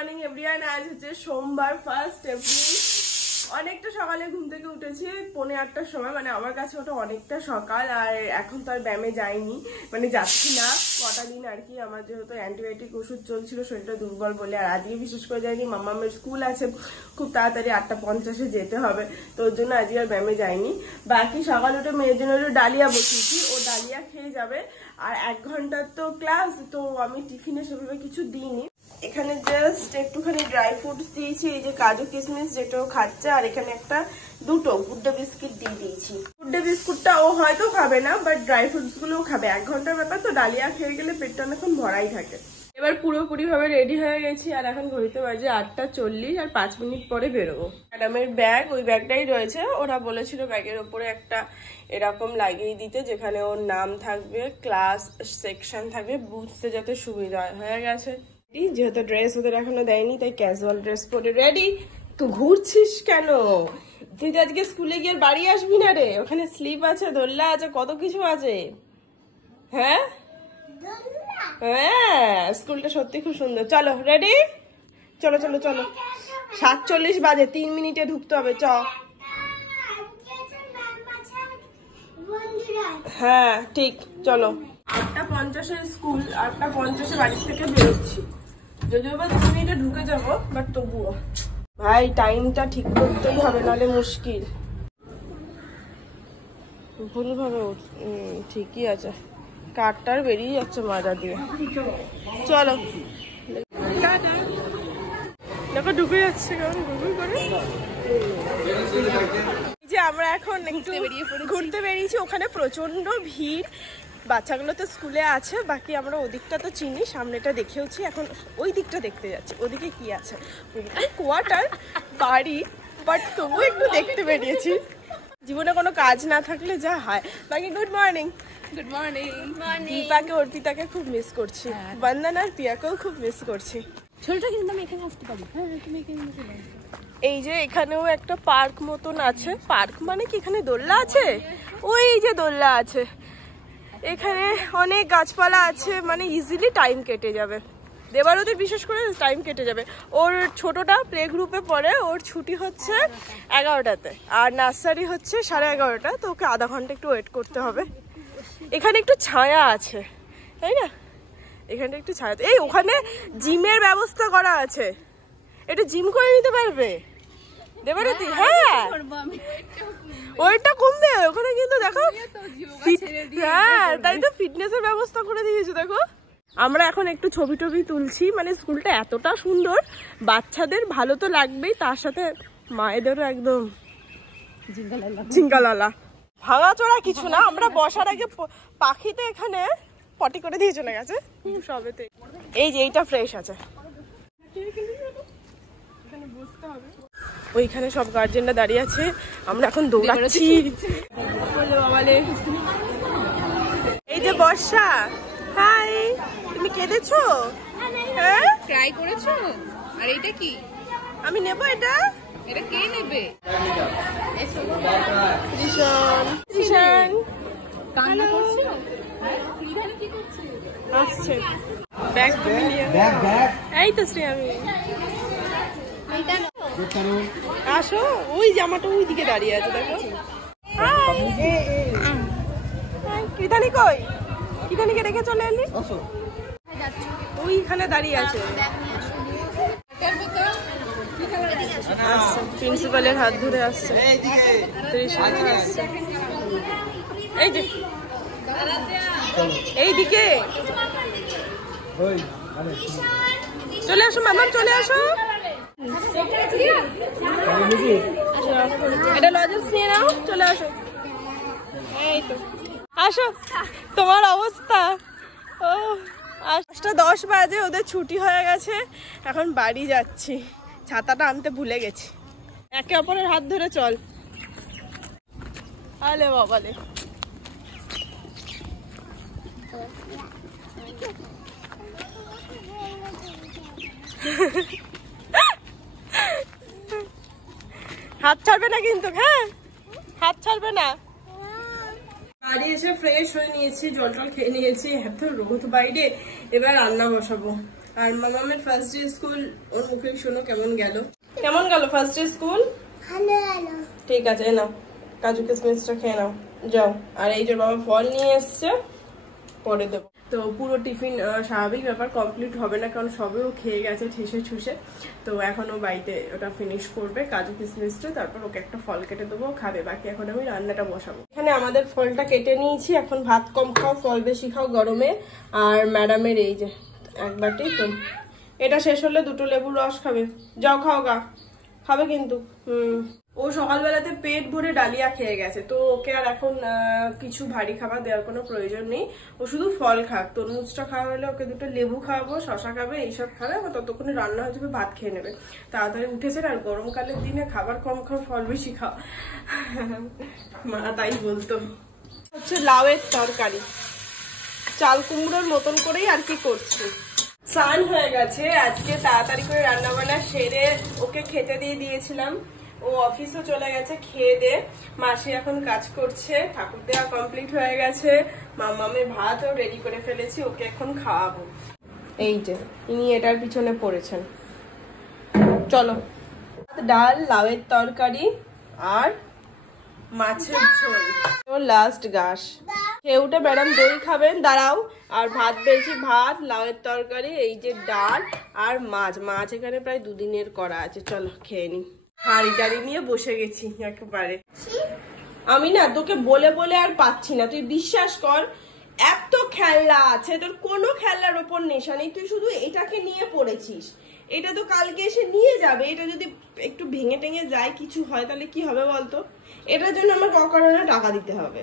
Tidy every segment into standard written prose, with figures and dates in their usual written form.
Morning everyone. আজ হচ্ছে সোমবার 1 এপ্রিল। অনেকটা সকালে ঘুম থেকে উঠেছি, 8:45টার সময়। মানে আমার কাছে ওটা অনেকটা সকাল। আর এখন তো আর ব্যায়ামে যাইনি, মানে যাচ্ছি না কটা দিন আর কি। আমার যেহেতু অ্যান্টিবায়োটিক ওষুধ চলছিল, শরীরটা দুর্বল বলে। আর আজকে বিশেষ করে যাইনি, মামামের স্কুল আছে খুব তাড়াতাড়ি 8:50-এ যেতে হবে, তো ওর জন্য আজকে আর ব্যায়ামে যাইনি। বাকি সকাল উঠে মেয়ের জন্য একটু ডালিয়া বসিয়েছি, ও ডালিয়া খেয়ে যাবে। আর 1 ঘন্টার তো ক্লাস, তো আমি টিফিনে সেভাবে কিছু দিইনি। এখানে জাস্ট একটুখানি ড্রাই ফ্রুটস দিয়েছি, এই যে কাজু কিশমিশ যেটাও খাচ্ছে। আর এখানে দুটো গুড্ডে বিস্কিট দিয়ে দিয়েছি। গুড্ডে বিস্কুটটা ও হয়তো খাবে না, বাট ড্রাই ফ্রুটস গুলোও খাবে। 1 ঘন্টার ব্যাপার তো, ডালিয়া খেয়ে গেলে পেটটা অনেকক্ষণ ভরাই থাকে। এবার পুরোপুরি ভাবে রেডি হয়ে গেছি। আর এখন ঘড়িতে বাজে 8:40, আর 5 মিনিট পরে বেরোবো। ম্যাডামের ব্যাগ, ওই ব্যাগটাই রয়েছে। ওরা বলেছিল ব্যাগের ওপরে একটা এরকম লাগিয়ে দিতে, যেখানে ওর নাম থাকবে, ক্লাস সেকশন থাকবে, বুঝতে যাতে সুবিধা হয়ে গেছে। যেহেতু ড্রেস ওদের এখনো দেয়নি, তাই ক্যাজুয়াল ড্রেস পরে রেডি। তুই ঘুরছিস কেন? তুই তো আজকে স্কুলে গিয়ে বাড়ি আসবি না রে? ওখানে স্লিপ আছে, দোলনা আছে, কত কিছু আছে। হ্যাঁ হ্যাঁ, স্কুলটা সত্যি খুব সুন্দর। চলো রেডি, চলো চলো চলো। 7:40 বাজে, 3 মিনিটে ঢুকতে হবে। চ। হ্যাঁ ঠিক, চলো। 8:50-এ স্কুল, 8:50-এ বাড়ি থেকে বেরোচ্ছি। যদিও বা 2 মিনিটে ঢুকে যাবো, বাট তবুও ভাই টাইমটা ঠিক করতেই হবে, নাহলে মুশকিল। ভুলভাবে ঠিকই আছে, কাঠটার বেরিয়ে যাচ্ছে মাজা দিয়ে। চলো দেখো ঢুকে যাচ্ছে করে। যে আমরা এখন ঘুরতে বেরিয়েছি, ওখানে প্রচন্ড ভিড়। বাচ্চাগুলো তো স্কুলে আছে, বাকি আমরা ওদিকটা তো চিনি, সামনেটা দেখেওছি। এখন ওই দিকটা দেখতে যাচ্ছি, ওদিকে কি আছে। কোয়ার্টার বাড়ি, বাট তবু একটু দেখতে বেরিয়েছি। জীবনে কোনো কাজ না থাকলে যা হয়। বাকি গুড মর্নিং। Good morning. দীপাকে অর্পিতাকে খুব মিস করছি, বন্দনা আর পিয়াকেও খুব মিস করছি। ছোটটা কিন্তু আমি এখানে আসতে পারি। হ্যাঁ তুমি এখানে আসতে পারো। এই যে এখানেও একটা পার্ক মতন আছে। পার্ক মানে কি, এখানে দোলনা আছে, ওই যে দোলনা আছে। এখানে অনেক গাছপালা আছে, মানে ইজিলি টাইম কেটে যাবে। দেবারতির বিশেষ করে টাইম কেটে যাবে। ওর ছোটটা প্লে গ্রুপে পড়ে, ওর ছুটি হচ্ছে 11টাতে, আর নার্সারি হচ্ছে 11:30। তো ওকে আধা ঘন্টা একটু ওয়েট করতে হবে। এখানে একটু ছায়া আছে, তাই না? এখানে একটু ছায়া। এই ওখানে জিমের ব্যবস্থা করা আছে, একটু জিম করে নিতে পারবে দেবারতি। হ্যাঁ ওইটা কমবে ওখানে, কিন্তু দেখো। হ্যাঁ তাই তো, ফিটনেসের ব্যবস্থা করে দিয়েছে দেখো। আমরা এখন একটু ছবি টবি তুলছি। মানে স্কুলটা এতটা সুন্দর, বাচ্চাদের ভালো তো লাগবেই, তার সাথে মায়েদেরও একদম ঝিঙ্গালালা। ভাঙাচোরা কিছু না। আমরা বসার আগে পাখিতে এখানে পটি করে দিয়ে চলে গেছে সবেতে। এই যে এইটা ফ্রেশ আছে, ওইখানে সব গার্জেনরা দাঁড়িয়ে আছে। আমরা এখন দৌড়াচ্ছি। এই যে বর্ষা, হাই। তুমি কেঁদেছো? হ্যাঁ ট্রাই করেছো? আর এটা কি? আমি নেবো এটা। এটা কে নেবে? ত্রিশান, ত্রিশান কান্না করছো? ত্রিধানে কি করছে? আসছে ব্যাগ নিয়ে। এই তো শ্রী, আমি আসো। ওই জামাটা ওই দিকে দাঁড়িয়ে আছে দেখো। কৃতানি কই? কৃতানিকে রেখে চলে এলি? ওইখানে দাঁড়িয়ে আছে। প্রিন্সিপালের হাত ধরে আসছে। আসছে এই যে এইদিকে। চলে আসো মামা, চলে আসো। এটা লজেন্স নিয়ে নাও, চলে আসো। এই তো আসো। তোমার অবস্থা। ও 8:10 বাজে, ওদের ছুটি হয়ে গেছে। এখন বাড়ি যাচ্ছি, ছাতাটা আনতে ভুলে গেছি। একে অপরের হাত ধরে চল। আলে বাবালে, হাত ছাড়বে না কিন্তু। হ্যাঁ হাত ছাড়বে না। বাড়ি এসে ফ্রেশ হয়ে নিয়েছি, জল টল খেয়ে নিয়েছি। এত রোদ বাইরে, এবার রান্না বসাবো। আর মামামের ফার্স্ট ডে স্কুল ওর মুখে শোনো কেমন গেল। কেমন গেল ফার্স্ট ডে স্কুল? ভালো। ঠিক আছে, নাও কাজু কিশমিশটা খেয়ে নাও, যাও। আর এই যে বাবা ফল নিয়ে এসছে, পরে দেবো। তো পুরো টিফিন স্বাভাবিক ব্যাপার কমপ্লিট হবে না, কারণ সবেও খেয়ে গেছে ঠেসে ঠুসে। তো এখনো বাড়িতে ওটা ফিনিশ করবে কাজু কিশমিশটা, তারপর ওকে একটা ফল কেটে দেবো, খাবে। বাকি এখন আমি রান্নাটা বসাবো। এখানে আমাদের ফলটা কেটে নিয়েছি, এখন ভাত কম খাও ফল বেশি খাও গরমে। আর ম্যাডামের এই যে এক বাটি, তো এটা শেষ হলে 2টো লেবুর রস খাবে, যাও খাও গা, খাবে কিন্তু। ও সকালবেলাতে পেট ভরে ডালিয়া খেয়ে গেছে, তো ওকে আর এখন কিছু ভারী খাবার দেওয়ার কোনো প্রয়োজন নেই। ও শুধু ফল খাক, তরমুজটা খাওয়া হলে ওকে 2টো লেবু খাওয়াবো, শশা খাবে, এইসব খাবে। আবার ততক্ষণে রান্না হয়ে যাবে, ভাত খেয়ে নেবে। তাড়াতাড়ি উঠেছে। আর গরমকালের দিনে খাবার কম খাও ফল বেশি খাও, মা তাই বলতো। হচ্ছে লাউয়ের তরকারি, চাল কুমড়োর মতন করেই আর কি করছি। স্নান হয়ে গেছে আজকে, তাড়াতাড়ি করে রান্না বান্না সেরে ওকে খেতে দিয়ে দিয়েছিলাম। ও অফিসও চলে গেছে খেয়ে দে। মাসি এখন কাজ করছে, ঠাকুর দেওয়া কমপ্লিট হয়ে গেছে, মামামের ভাতও রেডি করে ফেলেছি, ওকে এখন খাওয়াবো। এই যে ইনি এটার পিছনে পড়েছেন। চলো, ডাল, লাউয়ের তরকারি আর মাছের ঝোল। লাস্ট গাছ খেয়ে উঠে ম্যাডাম দই খাবেন, দাঁড়াও। আর ভাত বেশি, ভাত, লাউয়ের তরকারি, এই যে ডাল আর মাছ। মাছ এখানে প্রায় 2 দিনের করা আছে। চলো খেয়ে নি। হাঁড়ি টাড়ি নিয়ে বসে গেছি একেবারে। আমি না তোকে বলে বলে আর পাচ্ছি না, তুই বিশ্বাস কর। এত খেলনা আছে, তোর কোনো খেলনার ওপর নেশা নেই, তুই শুধু এটাকে নিয়ে পড়েছিস। এটা তো কালকে এসে নিয়ে যাবে, এটা যদি একটু ভেঙে টেঙে যায়, কিছু হয়, তাহলে কি হবে বলতো? এটার জন্য আমাকে অকারণে টাকা দিতে হবে।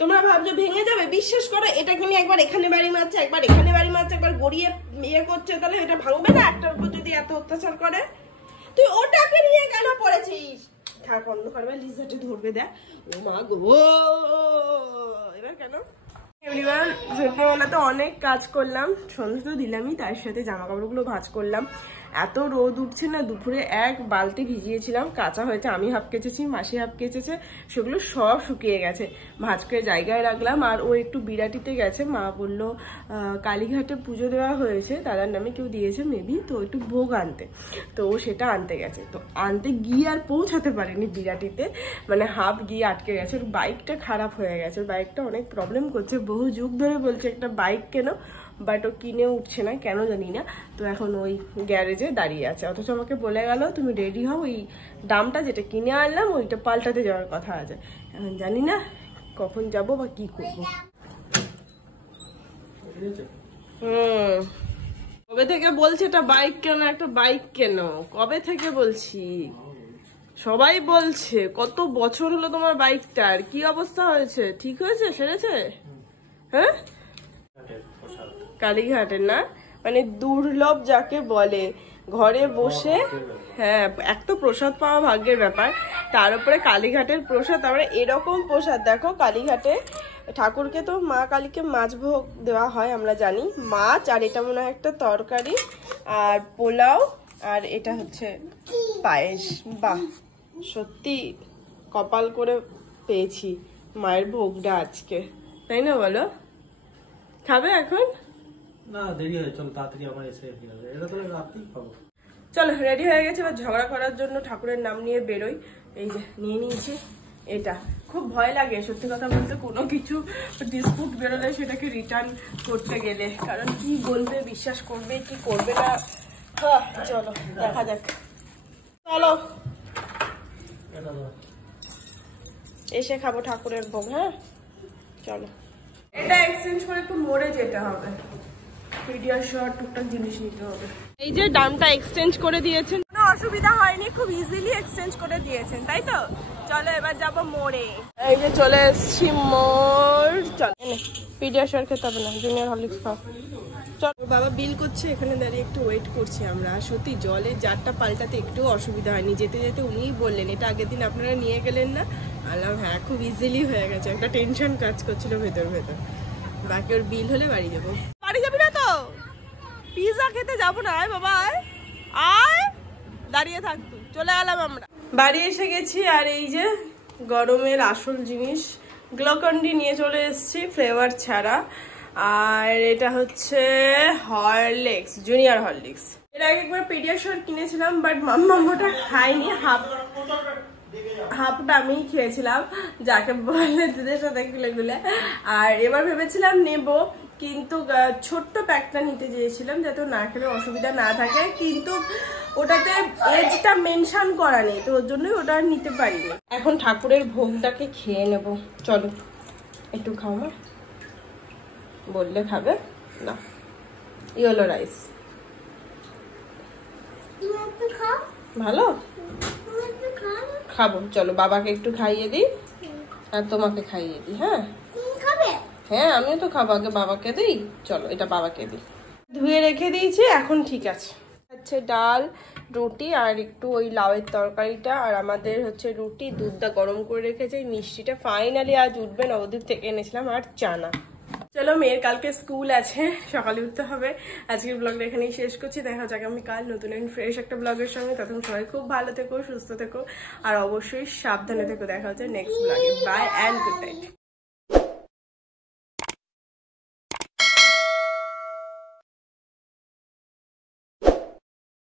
তোমরা ভাবছো ভেঙে যাবে, বিশ্বাস করো। এটাকে নিয়ে একবার এখানে বাড়ি মারছে, একবার এখানে বাড়ি মারছে, একবার গড়িয়ে ইয়ে করছে, তাহলে এটা ভাঙবে না? একটার উপর যদি এত অত্যাচার করে, তুই ওটাকে নিয়ে কেন পড়েছিস? থাক, অন্য করবে, লিজাটে ধরবে। দেখ, ও মা গো, এবার কেন? সন্ধ্যেবেলাতে অনেক কাজ করলাম, সন্ধ্যে তো দিলামই, তার সাথে জামা কাপড়গুলো ভাঁজ করলাম। এত রোদ উঠছে না, দুপুরে 1 বালতি ভিজিয়েছিলাম, কাঁচা হয়েছে। আমি হাফ কেচেছি, মাসি হাফ কেচেছে, সেগুলো সব শুকিয়ে গেছে। ভাঁজ করে জায়গায় রাখলাম। আর ও একটু বিরাটিতে গেছে, মা বললো কালীঘাটে পুজো দেওয়া হয়েছে, দাদার নামে কেউ দিয়েছে মেবি, তো একটু ভোগ আনতে। তো ও সেটা আনতে গেছে, তো আনতে গিয়ে আর পৌঁছাতে পারেনি বিরাটিতে, মানে হাফ গিয়ে আটকে গেছে। ওর বাইকটা খারাপ হয়ে গেছে, ওর বাইকটা অনেক প্রবলেম করছে, বহু যুগ ধরে বলছে একটা বাইক কেন, বাট ও কিনে উঠছে না, কেন জানি না। তো এখন ওই গ্যারেজে দাঁড়িয়ে আছে, অথচ আমাকে বলে গেল তুমি রেডি হও, ওই দামটা যেটা কিনে আনলাম ওইটা পাল্টাতে যাওয়ার কথা আছে। এখন জানি না কখন যাব বা কি করবো। কবে থেকে বলছে একটা বাইক কেন, একটা বাইক কেন, কবে থেকে বলছি, সবাই বলছে। কত বছর হলো তোমার বাইকটার, কি অবস্থা হয়েছে? ঠিক হয়েছে, সেরেছে? হ্যাঁ, কালীঘাটের না, মানে দুর্লভ যাকে বলে, ঘরে বসে। হ্যাঁ, এক তো প্রসাদ পাওয়া ভাগ্যের ব্যাপার, তার উপরে কালীঘাটের প্রসাদ। তারপরে এরকম প্রসাদ দেখো, কালীঘাটে ঠাকুরকে তো মা কালীকে মাছ ভোগ দেওয়া হয় আমরা জানি, মাছ। আর এটা মনে হয় একটা তরকারি আর পোলাও, আর এটা হচ্ছে পায়েস। বাহ, সত্যি কপাল করে পেয়েছি মায়ের ভোগটা আজকে, তাই না বলো? খাবে এখন? না, দেরি হয়ে, চলো তাড়াতাড়ি আমার এসে এটা তো রাতেই খাবো। চলো, রেডি হয়ে গেছে, এবার ঝগড়া করার জন্য ঠাকুরের নাম নিয়ে বেরোই। এই যে নিয়ে নিয়েছি এটা। খুব ভয় লাগে সত্যি কথা বলতে, কোনো কিছু ডিসপুট বেরোলে সেটাকে রিটার্ন করতে গেলে, কারণ কি বলবে, বিশ্বাস করবে কি করবে না। হ্যাঁ, চলো দেখা যাক। চলো এসে খাবো ঠাকুরের ভোগ। হ্যাঁ চলো, এটা এক্সচেঞ্জ করে একটু মোড়ে যেতে হবে, পিডিয়াশিওর টুকটাক জিনিস নিতে হবে। এই যে দামটা এক্সচেঞ্জ করে দিয়েছেন, কোনো অসুবিধা হয়নি, খুব ইজিলি এক্সচেঞ্জ করে দিয়েছেন, তাই তো? চলো এবার যাবো মোড়ে। এই যে চলে এসছি মোড়। চলো, পিডিয়াশিওর খেতে হবে না, জুনিয়র হরলিক্স খাও। চলো, বাবা বিল করছে, এখানে দাঁড়িয়ে একটু ওয়েট করছি আমরা। সত্যি জলের জারটা পাল্টাতে একটু অসুবিধা হয়নি, যেতে যেতে উনিই বললেন এটা আগের দিন আপনারা নিয়ে গেলেন না। আলাম হ্যাঁ, খুব ইজিলি হয়ে গেছে, একটা টেনশন কাজ করছিল ভেতর ভেতর। বাকি ওর বিল হলে বাড়ি যাবো। বাড়ি যাবি না তো? পিজা খেতে যাবো না? আয় বাবা, আয় আয়, দাঁড়িয়ে থাকতো। চলে গেলাম আমরা, বাড়ি এসে গেছি। আর এই যে গরমের আসল জিনিস গ্লুকন ডি নিয়ে চলে এসেছি, ফ্লেভার ছাড়া। আর এটা হচ্ছে হরলিক্স, জুনিয়র হরলিক্স। এর আগে একবার পেডিয়াশোর কিনেছিলাম, বাট মাম্মা ওটা খাইনি, হাফটা আমি খেয়েছিলাম, যাকে বলে দুধের সাথে গুলে গুলে। আর এবার ভেবেছিলাম নেব, কিন্তু ছোট্ট প্যাকটা নিতে চেয়েছিলাম যাতে না খেলে অসুবিধা না থাকে, কিন্তু ওটাতে এজটা মেনশন করা নেই, তো ওর জন্যই ওটা নিতে পারিনি। এখন ঠাকুরের ভোগটাকে খেয়ে নেব, চলো একটু খাও মা, বললে খাবে না। ইয়েলো রাইস ভালো, খাবো, চলো বাবাকে একটু খাইয়ে দিই আর তোমাকে খাইয়ে দিই। হ্যাঁ হ্যাঁ আমিও তো খাবো, আগে বাবাকে দিই, চলো এটা বাবাকে দিই। ধুয়ে রেখে দিয়েছি, এখন ঠিক আছে। হচ্ছে ডাল, রুটি আর একটু ওই লাউয়ের তরকারিটা, আর আমাদের হচ্ছে রুটি, দুধটা গরম করে রেখেছি, মিষ্টিটা ফাইনালি আজ উঠবে, নবদ্বীপ থেকে এনেছিলাম, আর চানা। চলো, মেয়ের কালকে স্কুল আছে, সকালে উঠতে হবে। আজকের ব্লগটা এখানেই শেষ করছি, দেখা যাক আমি কাল নতুন ফ্রেশ একটা ব্লগের সঙ্গে। তখন সবাই খুব ভালো থেকো, সুস্থ থেকো, আর অবশ্যই সাবধানে থেকো। দেখা হচ্ছে নেক্সট ব্লগে। Bye and good night.